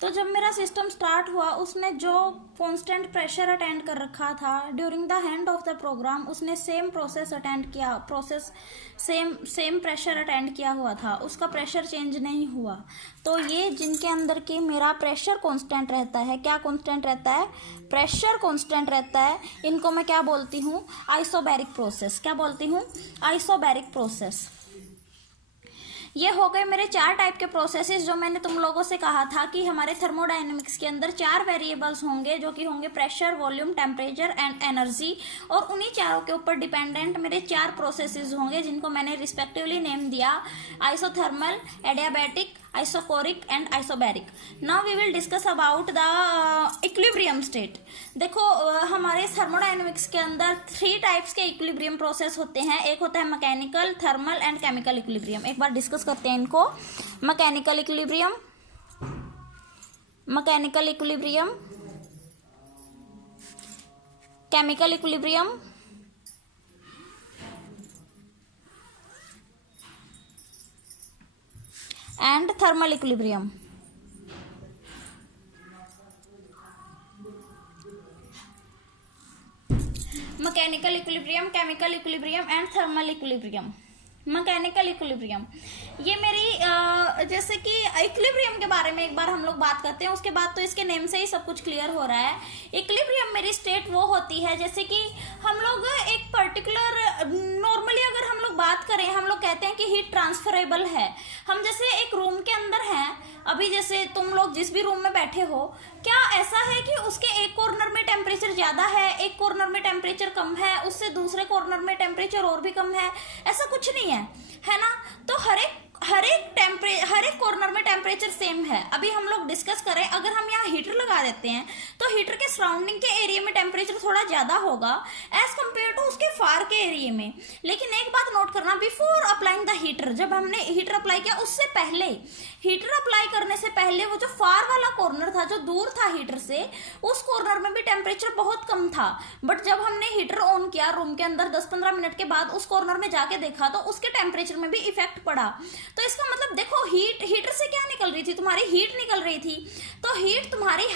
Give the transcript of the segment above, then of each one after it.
तो जब मेरा सिस्टम स्टार्ट हुआ उसने जो कांस्टेंट प्रेशर अटेंड कर रखा था during the end of the programme उसने सेम प्रोसेस अटेंड किया, प्रोसेस सेम प्रेशर अटेंड किया हुआ था, उसका प्रेशर चेंज नहीं हुआ। तो ये जिनके अंदर की मेरा प्रेशर कांस्टेंट रहता है, क्या कांस्टेंट रहता है? प्रेशर कांस्टेंट रहता है। इनको मैं क्या बोलती हूँ? Isobaric process. क्या बोलती हूँ? Isobaric process. ये हो गए मेरे 4 टाइप के प्रोसेसेस जो मैंने तुम लोगों से कहा था कि हमारे थर्मोडायनेमिक्स के अंदर 4 वेरिएबल्स होंगे जो कि होंगे pressure, volume, temperature and energy, और उन्हीं चारों के ऊपर डिपेंडेंट मेरे 4 प्रोसेसेस होंगे जिनको मैंने रिस्पेक्टिवली नेम दिया isothermal, adiabatic, isochoric and isobaric. Now we will discuss about the equilibrium state. देखो हमारे थर्मोडायनेमिक्स के अंदर 3 टाइप्स के इक्विलिब्रियम प्रोसेस होते हैं। एक होता है mechanical, thermal and chemical equilibrium. एक बार डिस्कस करते हैं इनको। Mechanical equilibrium, mechanical equilibrium, chemical equilibrium and thermal equilibrium. Mechanical equilibrium, chemical equilibrium and thermal equilibrium. Mechanical equilibrium ये मेरी जैसे कि इक्विलिब्रियम के बारे में एक बार हम लोग बात करते हैं, उसके बाद तो इसके नेम से ही सब कुछ क्लियर हो रहा है। इक्विलिब्रियम मेरी स्टेट वो होती है जैसे कि हम लोग एक पर्टिकुलर, नॉर्मली अगर हम लोग बात करें, हम लोग कहते हैं कि हीट ट्रांसफरेबल है। हम जैसे एक रूम के अंदर हैं, अभी जैसे तुम लोग जिस भी रूम में बैठे हो, क्या ऐसा है कि उसके एक कॉर्नर में टेम्परेचर ज्यादा है, एक कॉर्नर में टेम्परेचर कम है, उससे दूसरे कॉर्नर में टेम्परेचर और भी कम है? ऐसा कुछ नहीं है ना? तो हर एक कॉर्नर में टेम्परेचर सेम है। अभी हम लोग डिस्कस करें, अगर हम यहाँ हीटर लगा देते हैं तो हीटर के सराउंडिंग के एरिया में टेम्परेचर थोड़ा ज्यादा होगा एज कम्पेयर टू उसके फार के एरिया में। लेकिन एक बात नोट करना, बिफोर अप्लाइंग द हीटर, जब हमने हीटर अप्लाई किया उससे पहले, हीटर अप्लाई करने से पहले वो जो फार वाला कॉर्नर था, जो दूर था हीटर से, उस कॉर्नर में भी टेम्परेचर बहुत कम था। बट जब हमने हीटर ऑन किया रूम के अंदर 10-15 मिनट के बाद, उस कॉर्नर में जाके देखा तो उसके टेम्परेचर में भी इफेक्ट पड़ा। तो इसका मतलब देखो, हीटर से क्या निकल रही थी? तुम्हारी हीट निकल रही थी। तो हीट तुम्हारी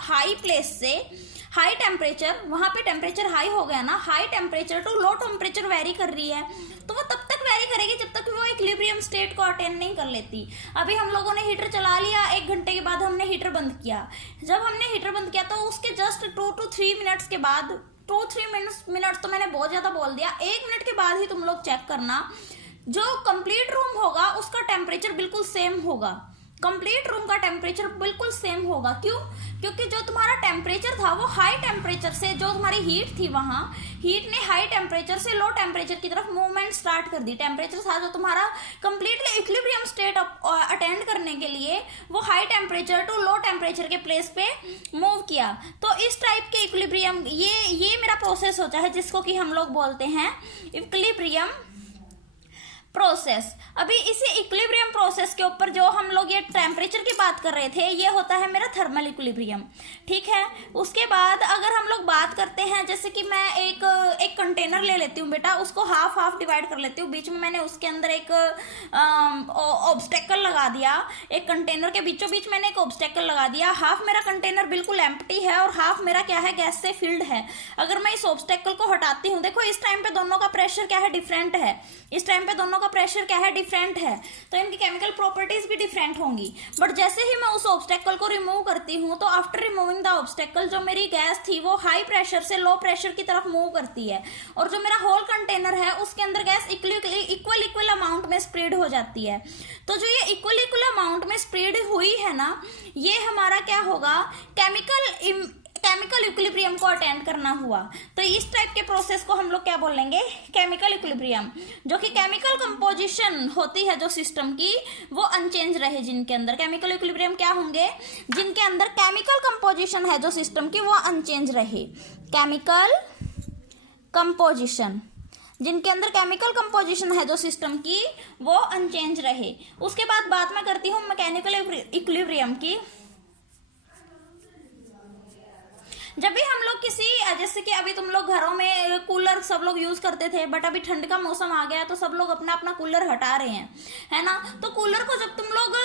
हाई प्लेस से, हाई टेम्परेचर, वहां पे टेम्परेचर हाई हो गया ना, high temperature to low temperature vary कर रही है। तो वो तब तक वेरी करेगी जब तक वो इक्विलिब्रियम स्टेट को अटेन नहीं कर लेती। अभी हम लोगों ने हीटर चला लिया, 1 घंटे के बाद हमने हीटर बंद किया। जब हमने हीटर बंद किया तो उसके जस्ट 2 to 3 मिनट्स के बाद, 2-3 मिनट्स तो मैंने बहुत ज्यादा बोल दिया, 1 मिनट के बाद ही तुम लोग चेक करना, जो कंप्लीट रूम होगा उसका टेम्परेचर बिल्कुल सेम होगा। कंप्लीट रूम का टेम्परेचर बिल्कुल सेम होगा। क्यों? क्योंकि जो तुम्हारा टेम्परेचर था वो हाई टेम्परेचर से, जो तुम्हारी हीट थी, वहां हीट ने हाई टेम्परेचर से लो टेम्परेचर की तरफ मूवमेंट स्टार्ट कर दी। टेम्परेचर था जो तुम्हारा कंप्लीटली इक्विलिब्रियम स्टेट अटेंड करने के लिए, वो high temperature to low temperature के प्लेस पे मूव किया। तो इस टाइप के इक्विलिब्रियम, ये मेरा प्रोसेस होता है जिसको कि हम लोग बोलते हैं इक्विलिब्रियम प्रोसेस। अभी इसी इक्विलिब्रियम प्रोसेस के ऊपर जो हम लोग ये टेम्परेचर की बात कर रहे थे, ये होता है मेरा थर्मल इक्विलिब्रियम। ठीक है। उसके बाद अगर हम लोग बात करते हैं, जैसे कि मैं एक कंटेनर ले लेती हूँ बेटा, उसको हाफ डिवाइड कर लेती हूँ, बीच में मैंने उसके अंदर एक ऑब्स्टेकल लगा दिया, एक कंटेनर के बीचों बीच मैंने एक ऑब्स्टेकल लगा दिया। हाफ मेरा कंटेनर बिल्कुल एम्प्टी है और हाफ मेरा क्या है, गैस से फिल्ड है। अगर मैं इस ऑब्स्टेकल को हटाती हूँ, देखो इस टाइम पे दोनों का प्रेशर क्या है, डिफरेंट है। इस टाइम पे दोनों का प्रेशर क्या है, डिफरेंट है। तो इनकी केमिकल प्रॉपर्टीज भी डिफरेंट होंगी। बट जैसे ही मैं उस ऑब्स्टेकल को रिमूव करती हूँ, तो आफ्टर रिमूविंग द ऑब्स्टेकल, जो मेरी गैस थी वो हाई प्रेशर से लो प्रेशर की तरफ मूव करती है, और जो मेरा होल कंटेनर है उसके अंदर गैस इक्वल अमाउंट में स्प्रेड हो जाती है। तो जो ये इक्वल अमाउंट में स्प्रेड हुई है ना, ये हमारा क्या होगा, केमिकल इक्विलिब्रियम को अटेंड करना हुआ। तो इस टाइप के प्रोसेस को हम लोग क्या बोलेंगे, केमिकल इक्विलिब्रियम। जो कि केमिकल कंपोजिशन होती है जो सिस्टम की, वो अनचेंज रहे। जिनके अंदर केमिकल इक्विलिब्रियम क्या होंगे, जिनके अंदर केमिकल कंपोजिशन है जो सिस्टम की, वो अनचेंज रहे। केमिकल कंपोजिशन, जिनके अंदर केमिकल कंपोजिशन है जो सिस्टम की, वो अनचेंज रहे। उसके बाद बात मैं करती हूँ मैकेनिकल इक्विलिब्रियम की। जब भी हम लोग किसी, जैसे कि अभी तुम लोग घरों में कूलर सब लोग यूज करते थे, बट अभी ठंड का मौसम आ गया तो सब लोग अपना अपना कूलर हटा रहे हैं, है ना। तो कूलर को जब तुम लोग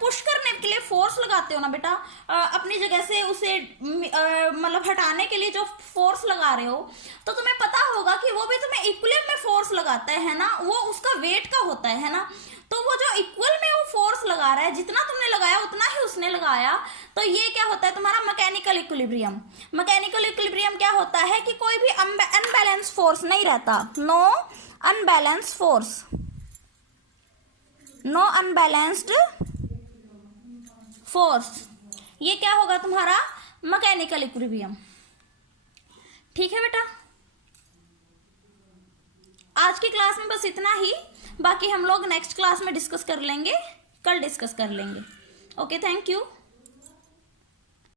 पुश करने के लिए फोर्स लगाते हो ना बेटा, अपनी जगह से उसे मतलब हटाने के लिए जो फोर्स लगा रहे हो, तो तुम्हें पता होगा कि वो भी तुम्हें इक्विलिब्रियम में फोर्स लगाता है ना, वो उसका वेट का होता है ना। तो वो जो इक्वल में वो फोर्स लगा रहा है, जितना तुमने लगाया उतना ही उसने लगाया, तो ये क्या होता है तुम्हारा मैकेनिकल इक्विलिब्रियम। मैकेनिकल इक्विलिब्रियम क्या होता है कि कोई भी अनबैलेंस फोर्स नहीं रहता, no unbalance force, no unbalanced force, ये क्या होगा तुम्हारा मैकेनिकल इक्विलिब्रियम। ठीक है बेटा, आज की क्लास में बस इतना ही, बाकी हम लोग नेक्स्ट क्लास में डिस्कस कर लेंगे, कल डिस्कस कर लेंगे। Okay, thank you.